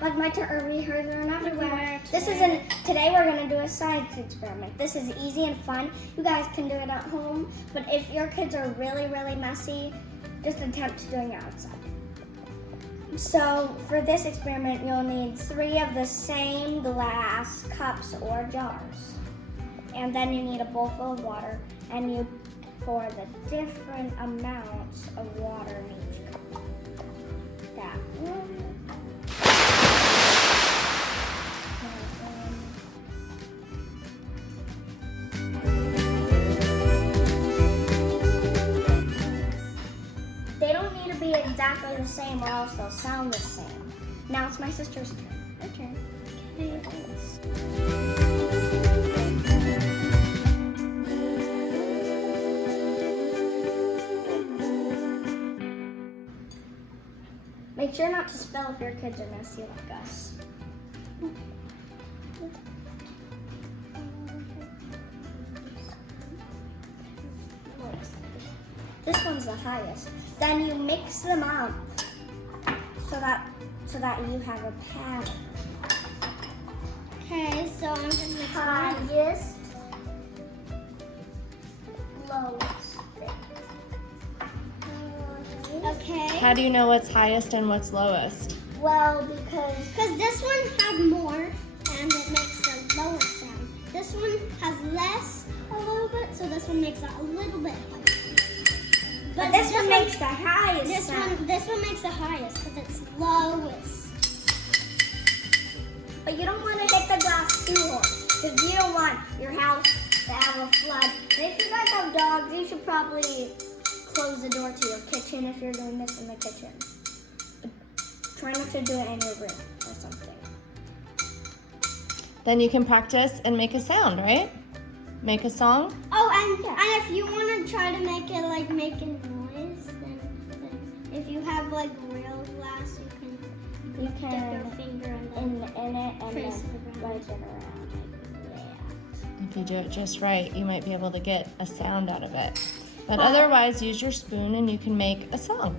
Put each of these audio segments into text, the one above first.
like my rehearsal and everywhere. Today we're gonna do a science experiment. This is easy and fun. You guys can do it at home, but if your kids are really, really messy, just attempt doing it outside. So for this experiment, you'll need 3 of the same glass cups or jars. And then you need a bowl full of water, and you pour the different amounts of water in each cup. That one. They don't need to be exactly the same or else they'll sound the same. Now it's my sister's turn. Her turn. Okay, thanks. Make sure not to spill if your kids are messy like us. This one's the highest. Then you mix them up so that you have a pattern. Okay, so I'm gonna mix Highest, lowest. Okay. How do you know what's highest and what's lowest? Well, because this one has more and it makes the lowest sound. This one has less a little bit, so this one makes it a little bit higher. But this one makes the highest sound. This one makes the highest because it's lowest. But you don't want to hit the glass too hard because you don't want your house to have a flood. And if you guys have dogs, you should probably close the door to your kitchen if you're doing this in the kitchen. But try not to do it in your room or something. Then you can practice and make a sound, right? Make a song. Oh, and if you want to try to make it like making noise, then if you have like real glass, you can dip your finger in it and then trace it wipe around. it around like that. If you do it just right, you might be able to get a sound out of it. But otherwise, use your spoon and you can make a song.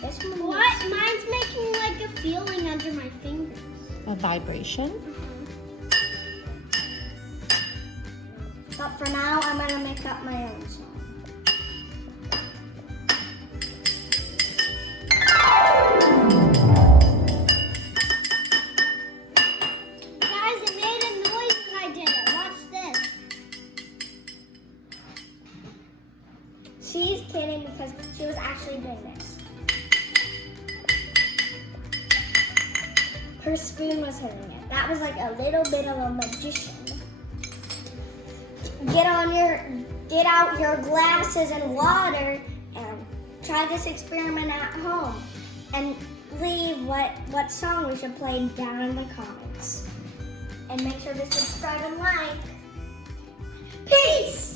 This one What? Mine's making like a feeling under my fingers. A vibration. But for now, I'm gonna make up my own song. Guys, it made a noise when I did it. Watch this. She's kidding because she was actually doing this. Her spoon was hitting it. That was like a little bit of a magician. Get out your glasses and water and try this experiment at home. And leave what song we should play down in the comments. And make sure to subscribe and like. Peace!